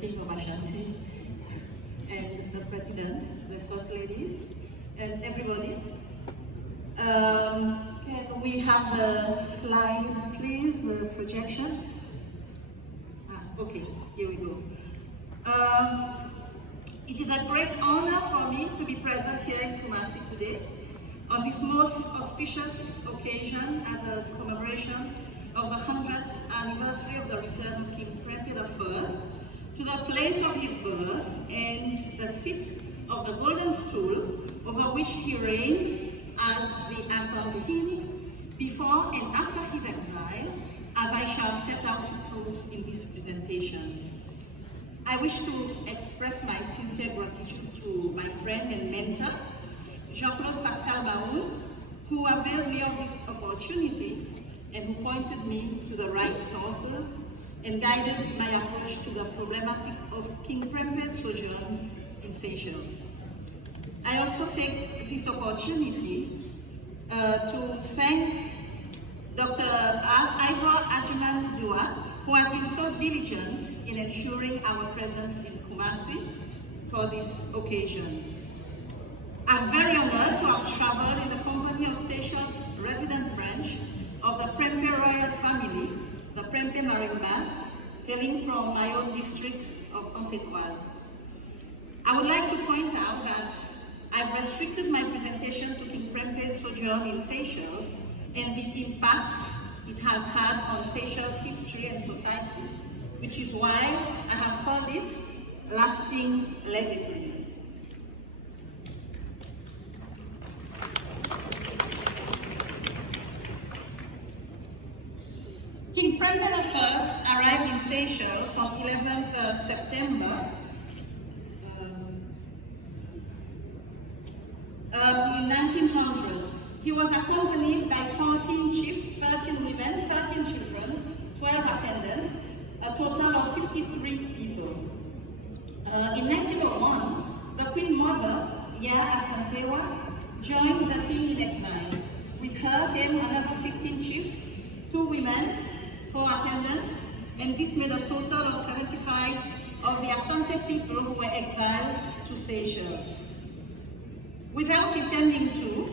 King of Ashanti, and the President, the First Ladies, and everybody. Can we have the slide, please, the projection? Okay, here we go. It is a great honor for me to be present here in Kumasi today on this most auspicious occasion at the commemoration of the 100th anniversary of the return of King Prempeh I to the place of his birth and the seat of the golden stool over which he reigned as the Ashanti before and after his exile, as I shall set out to prove in this presentation. I wish to express my sincere gratitude to my friend and mentor, Jean-Claude Pascal Baoun, who availed me of this opportunity and who pointed me to the right sources and guided my approach to the problematic of King Prempeh's sojourn in Seychelles. I also take this opportunity to thank Dr. Ivor Ajiman Dua, who has been so diligent in ensuring our presence in Kumasi for this occasion. I'm very honored to have traveled in the company of Seychelles resident branch of the Prempeh royal family, the Prempeh Marimbas, hailing from my own district of Conséqual. I would like to point out that I've restricted my presentation to King Prempeh's sojourn in Seychelles and the impact it has had on Seychelles history and society, which is why I have called it Lasting Legacies. King Prempeh I arrived in Seychelles on 11th September in 1900. He was accompanied by 14 chiefs, 13 women, 13 children, 12 attendants, a total of 53 people. In 1901, the Queen Mother, Asantewa, joined the king in exile. With her came another 15 chiefs, 2 women, 4 attendants, and this made a total of 75 of the Ashanti people who were exiled to Seychelles. Without intending to,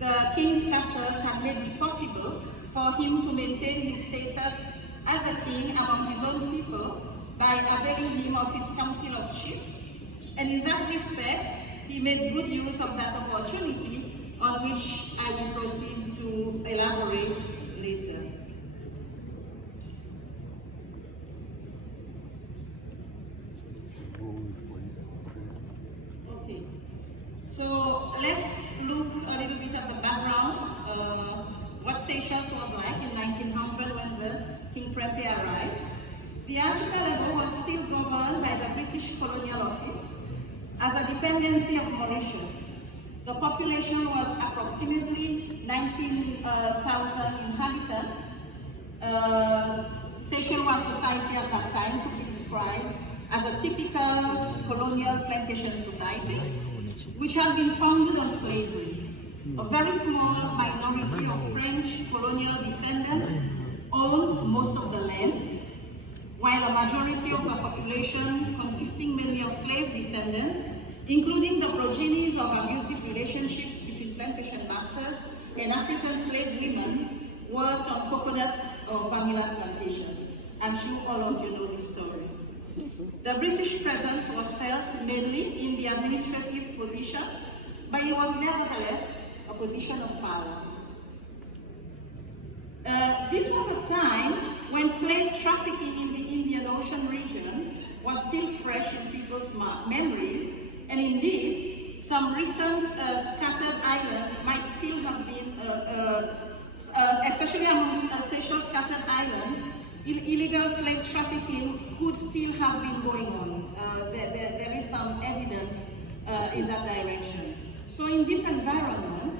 the king's captors had made it possible for him to maintain his status as a king among his own people by availing him of his council of chiefs, and in that respect, he made good use of that opportunity, on which I will proceed to elaborate later. Okay, so let's look a little bit at the background, what Seychelles was like in 1900 when the King Prempeh arrived. The archipelago was still governed by the British Colonial Office as a dependency of Mauritius. The population was approximately 19,000 inhabitants. Seychelles society at that time could be described as a typical colonial plantation society, which had been founded on slavery. A very small minority of French colonial descendants owned most of the land, while a majority of the population, consisting mainly of slave descendants, including the progenies of abusive relationships between plantation masters and African slave women, worked on coconut or vanilla plantations. I'm sure all of you know this story. The British presence was felt mainly in the administrative positions, but it was nevertheless a position of power. This was a time when slave trafficking in the Indian Ocean region was still fresh in people's memories, and indeed, some recent scattered islands might still have been, especially among Seychelles scattered island, illegal slave trafficking could still have been going on. There is some evidence in that direction. So in this environment,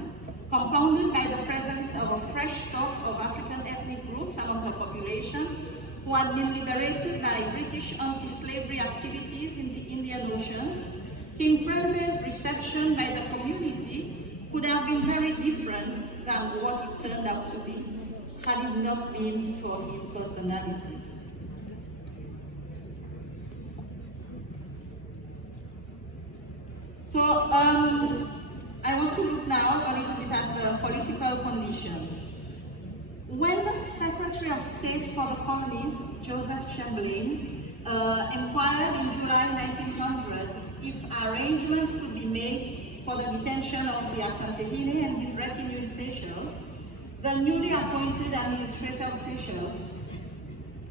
compounded by the presence of a fresh stock of African ethnic groups among the population who had been liberated by British anti-slavery activities in the Indian Ocean, King Prempeh's reception by the community could have been very different than what it turned out to be, had it not been for his personality. So I want to look now a little bit at the political conditions. When the Secretary of State for the Colonies, Joseph Chamberlain, inquired in July 1900 if arrangements could be made for the detention of the Ashanti and his retinue in Seychelles, the newly appointed administrator of Seychelles,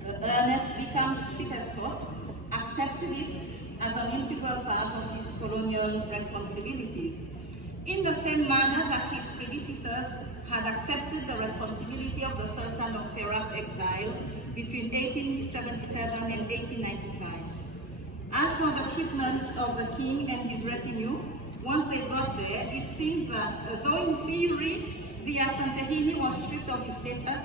Ernest becomes Scott, accepted it as an integral part of his colonial responsibilities, in the same manner that his predecessors had accepted the responsibility of the Sultan of Perak's exile between 1877 and 1895. As for the treatment of the king and his retinue, once they got there, it seems that though in theory the Asantehini was stripped of his status,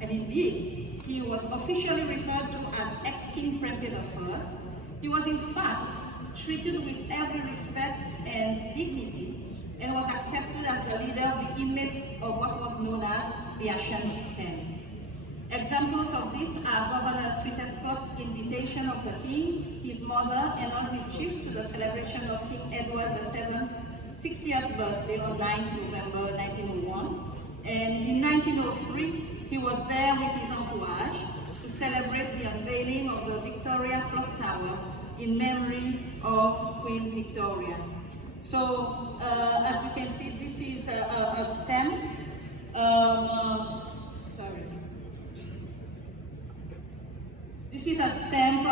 and indeed he was officially referred to as ex-King Prempeh I, he was in fact treated with every respect and dignity, and was accepted as the leader of the inmates of what was known as the Ashanti camp. Examples of this are Governor Scott's invitation of the king, his mother, and all his chiefs to the celebration of King Edward VII's 60th birthday on 9th November 1901. And in 1903, he was there with his entourage to celebrate the unveiling of the Victoria Clock Tower in memory of Queen Victoria. So, as you can see, this is a stamp. This is a stamp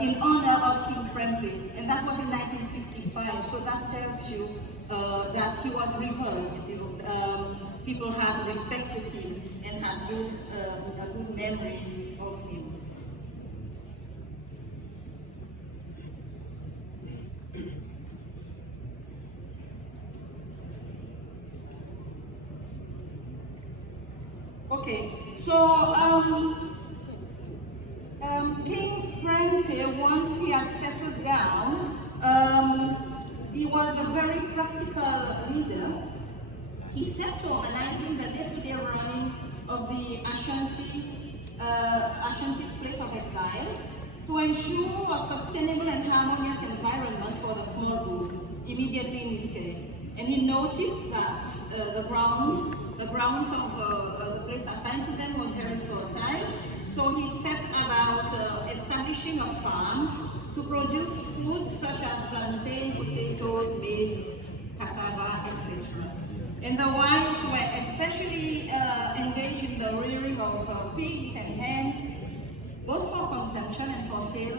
in honor of King Prempeh, and that was in 1965. So that tells you that he was revered. People had respected him and had a good memory of him. Okay, so King Prempeh, once he had settled down, he was a very practical leader. He set to organizing the day-to-day running of the Ashanti's place of exile to ensure a sustainable and harmonious environment for the small group immediately in his care. And he noticed that the grounds of the place assigned to them were very fertile. So he set about establishing a farm to produce foods such as plantain, potatoes, maize, cassava, etc. And the wives were especially engaged in the rearing of pigs and hens, both for consumption and for sale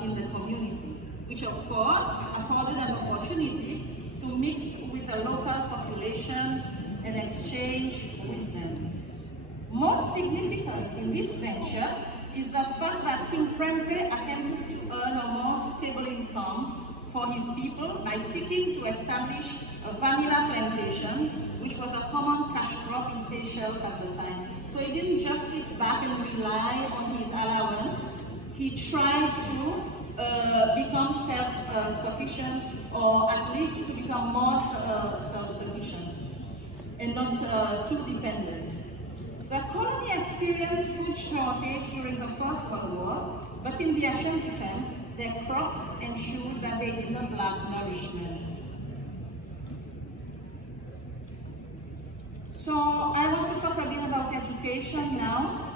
in the community, which of course afforded an opportunity to mix with the local population and exchange with them. Most significant in this venture is the fact that King Prempeh attempted to earn a more stable income for his people by seeking to establish a vanilla plantation, which was a common cash crop in Seychelles at the time. So he didn't just sit back and rely on his allowance. He tried to become self-sufficient, or at least to become more self-sufficient and not too dependent. The colony experienced food shortage during the First World War, but in the Ashanti camp, their crops ensured that they did not lack nourishment. So I want to talk a bit about education now.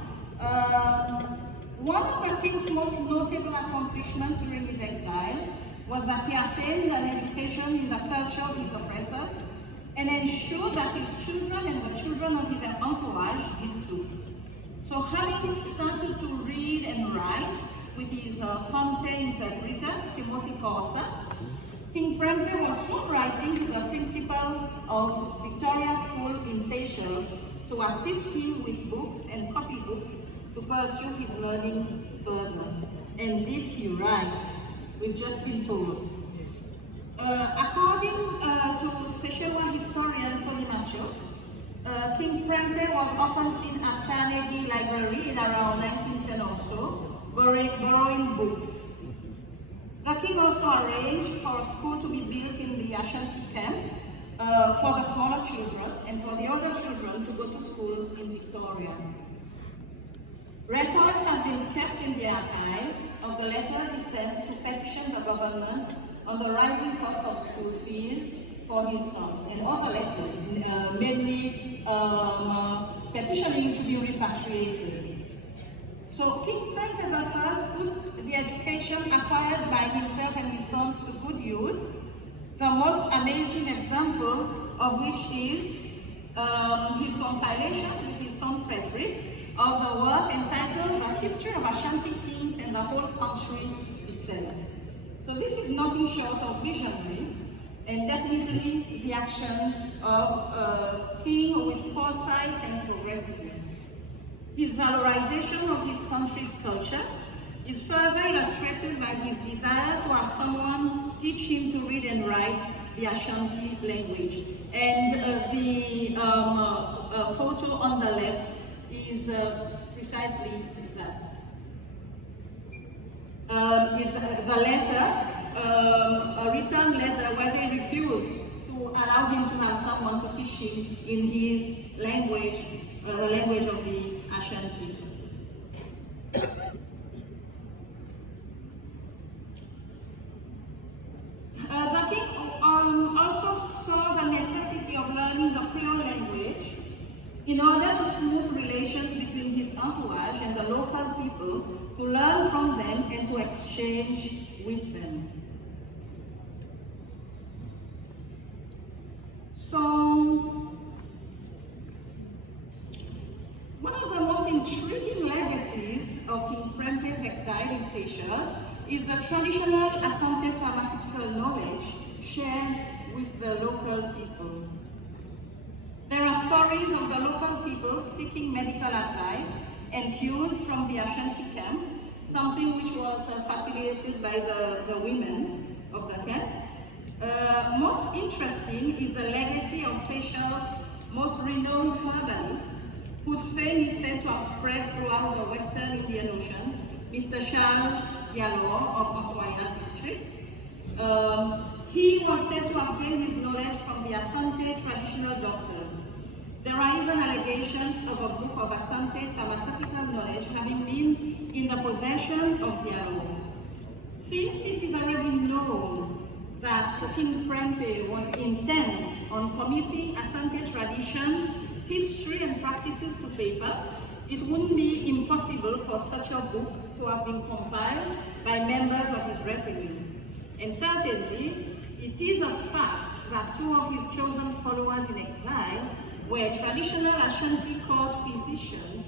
One of the king's most notable accomplishments during his exile was that he attained an education in the culture of his oppressors and ensured that his children and the children of his entourage did too. So having started to read and write with his Fonte interpreter, Timothy Corsa, King Prempeh was soon writing to the principal of Victoria School in Seychelles to assist him with books and copybooks to pursue his learning further. And did he write? We've just been told. According to Seychellois historian Tony Machot, King Prempeh was often seen at Carnegie Library in around 1910 or so, borrowing books. The king also arranged for a school to be built in the Ashanti camp for the smaller children and for the older children to go to school in Victoria. Records have been kept in the archives of the letters he sent to petition the government on the rising cost of school fees for his sons, and other letters, mainly petitioning to be repatriated. So King Prempeh I put the education acquired by himself and his sons to good use, the most amazing example of which is his compilation with his son Frederick of the work entitled The History of Ashanti Kings and the Whole Country Itself. So this is nothing short of visionary, and definitely the action of a king with foresight and progressiveness. His valorization of his country's culture is further illustrated by his desire to have someone teach him to read and write the Ashanti language. And the photo on the left is precisely that. Is the letter, a written letter where they refused to allow him to have someone to teach him in his language, the language of the Ashanti. The king also saw the necessity of learning the Creole language in order to smooth relations between his entourage and the local people, to learn from them and to exchange with them. So, one of the most intriguing legacies of King Prempeh's exile in Seychelles is the traditional Asante pharmaceutical knowledge shared with the local people. There are stories of the local people seeking medical advice and cures from the Ashanti camp, something which was facilitated by the women of the camp. Most interesting is the legacy of Seychelles' most renowned herbalist, whose fame is said to have spread throughout the Western Indian Ocean, Mr. Charles Zialo of Oswaya district. He was said to have gained his knowledge from the Asante traditional doctors. There are even allegations of a book of Asante pharmaceutical knowledge having been in the possession of Zialo. Since it is already known that King Prempeh was intent on committing Asante traditions, history and practices to paper, it wouldn't be impossible for such a book to have been compiled by members of his retinue. And certainly, it is a fact that two of his chosen followers in exile were traditional Ashanti court physicians,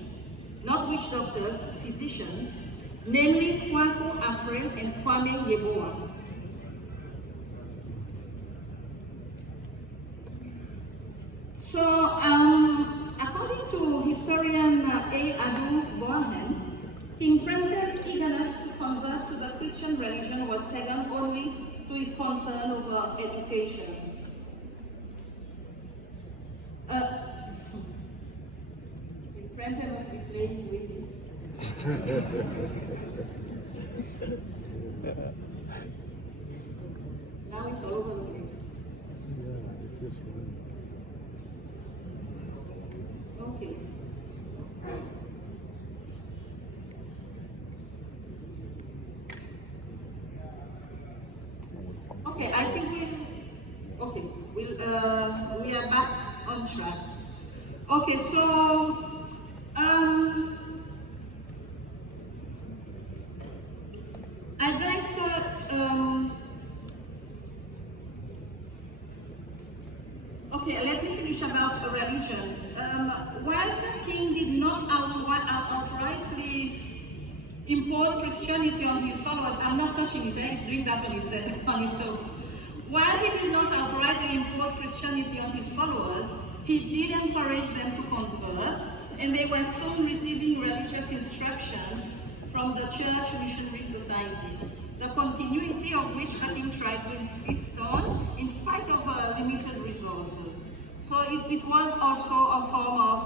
not witch doctors, physicians, namely Kwaku Afrem and Kwame Yeboah. So, according to historian A. Adu Boahen, King Prempeh's eagerness to convert to the Christian religion was second only to his concern over education. King Prempeh must be playing with it. Now it's all over the place. Yeah, it's this one. Okay. Okay, I think we are back on track. Okay, so I'd like okay, let me finish about religion. While the king did not outrightly impose Christianity on his followers, I'm not touching it, he's doing that on his own. While he did not outrightly impose Christianity on his followers, he did encourage them to convert, and they were soon receiving religious instructions from the Church Missionary Society, the continuity of which the king tried to insist on in spite of limited resources. So it was also a form of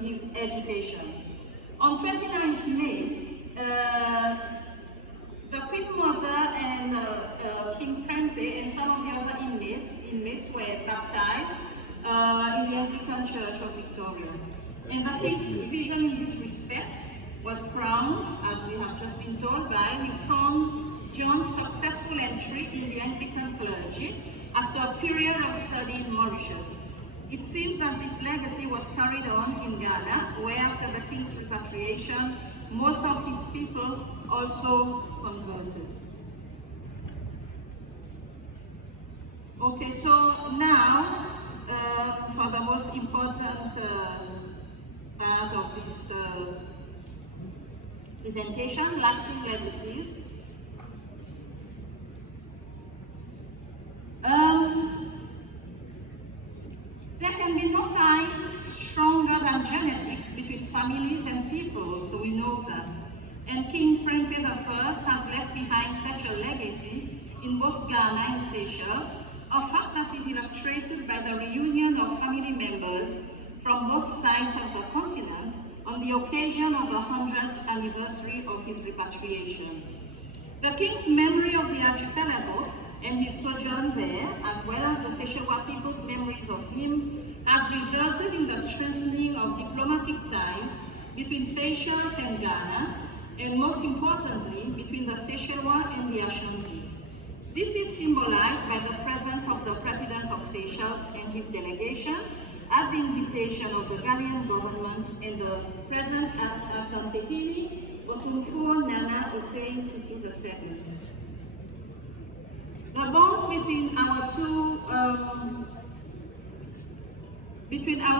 his education. On 29th May, the Queen Mother and King Prempeh and some of the other inmates were baptized in the Anglican Church of Victoria. And the king's vision in this respect was crowned, as we have just been told, by his son John's successful entry in the Anglican clergy after a period of study in Mauritius. It seems that this legacy was carried on in Ghana, where after the king's repatriation, most of his people also converted. Okay, so now for the most important part of this presentation, lasting legacies. There can be no ties stronger than genetics between families and people, so we know that. And King Prempeh I has left behind such a legacy in both Ghana and Seychelles, a fact that is illustrated by the reunion of family members from both sides of the continent on the occasion of the 100th anniversary of his repatriation. The king's memory of the archipelago and his sojourn there, as well as the Seychelles people's memories of him, has resulted in the strengthening of diplomatic ties between Seychelles and Ghana, and most importantly, between the Seychelles and the Ashanti. This is symbolized by the presence of the President of Seychelles and his delegation at the invitation of the Ghanaian government and the present Asante Otumfuo Nana Hussein Tutu II. The bonds between our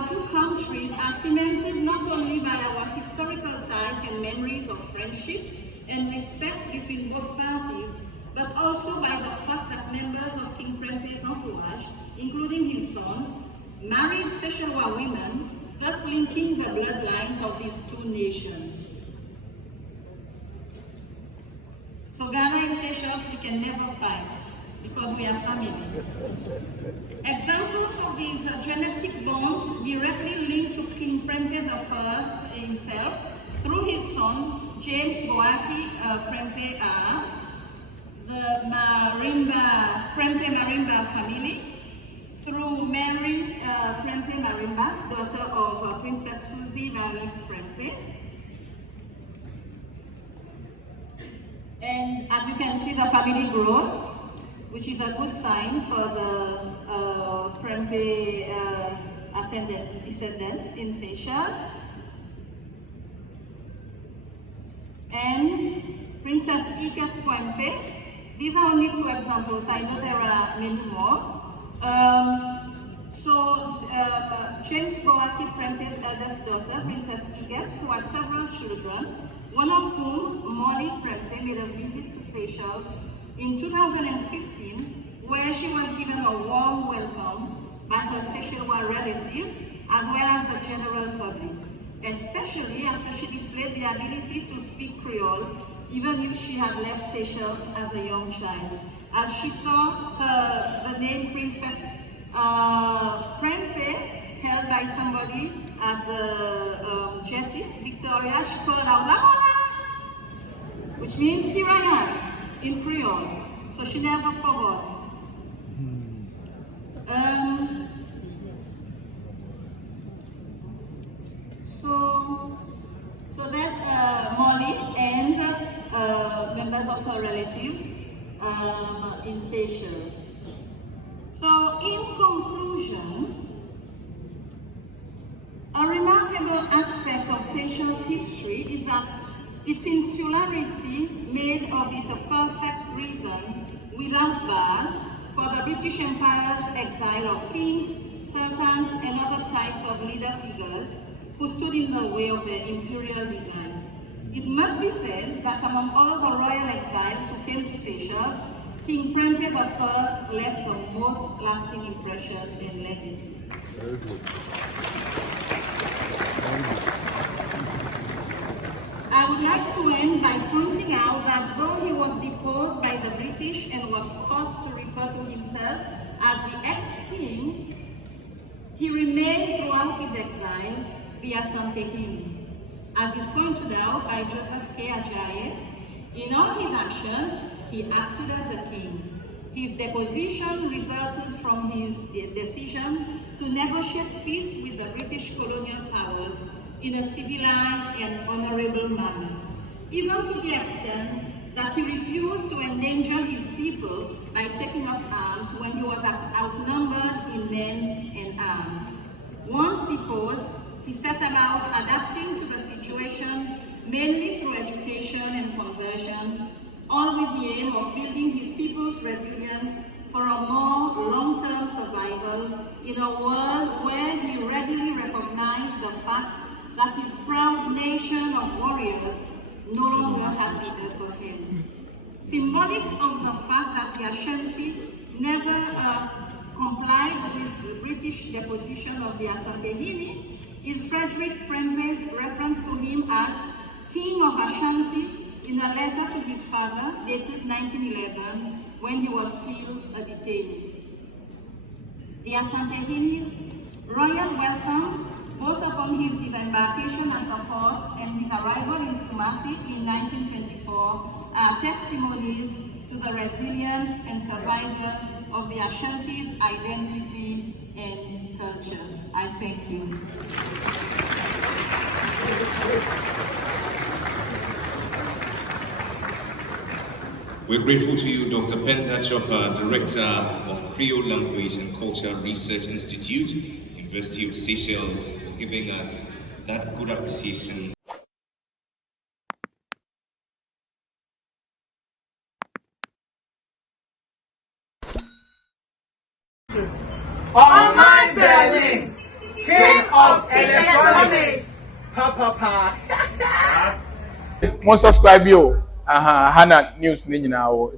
two countries are cemented not only by our historical ties and memories of friendship and respect between both parties, but also by the fact that members of King Prempeh's entourage, including his sons, married Seychelles women, thus linking the bloodlines of these two nations. So Ghana and Seychelles, we can never fight because we are family. Examples of these genetic bonds directly linked to King Prempeh I himself through his son, James Boaki Prempeh I, the Prempeh Marimba family, through Mary Prempeh Marimba, daughter of Princess Susie Marie Prempeh. And as you can see, the family grows, which is a good sign for the Prempeh descendants in Seychelles. And Princess Iket Prempeh. These are only two examples. I know there are many more. James Boaki Prempeh's eldest daughter, Princess Iket, who had several children, one of whom, Molly Prempeh, made a visit to Seychelles in 2015, where she was given a warm welcome by her Seychelles relatives as well as the general public, especially after she displayed the ability to speak Creole, even if she had left Seychelles as a young child. As she saw the name Princess Prempeh held by somebody at the jetty, Victoria, she called out, "La Mona!" which means, "Here I am," in Creole. So she never forgot. So there's Molly and members of her relatives in Seychelles. So in conclusion, a remarkable aspect of Seychelles' history is that its insularity made of it a perfect reason, without bars, for the British Empire's exile of kings, sultans, and other types of leader figures who stood in the way of their imperial designs. It must be said that among all the royal exiles who came to Seychelles, King Prempeh I left the most lasting impression and legacy. Very good. I would like to end by pointing out that though he was deposed by the British and was forced to refer to himself as the ex-king, he remained throughout his exile the Asante. As is pointed out by Joseph K. Ajayi, in all his actions, he acted as a king. His deposition resulted from his decision to negotiate peace with the British colonial powers in a civilized and honorable manner, even to the extent that he refused to endanger his people by taking up arms when he was outnumbered in men and arms. Once deposed, he set about adapting to the situation mainly through education and conversion, all with the aim of building his people's resilience for a more long-term survival in a world where he readily recognized the fact that his proud nation of warriors no longer had needed for him. Symbolic of the fact that the Ashanti never complied with the British deposition of the Asante is Frederick Prempe's reference to him as King of Ashanti in a letter to his father dated 1911 when he was still a detainee. The Asante royal welcome, both upon his disembarkation at the port and his arrival in Kumasi in 1924, are testimonies to the resilience and survival of the Ashanti's identity and culture. I thank you. We're grateful to you, Dr. Penda Chopper, Director of Creole Language and Culture Research Institute, University of Seychelles, for giving us that good appreciation. On my belly, king of electronics. Pa. Mo subscribe yo. Hana news ni nyina wo.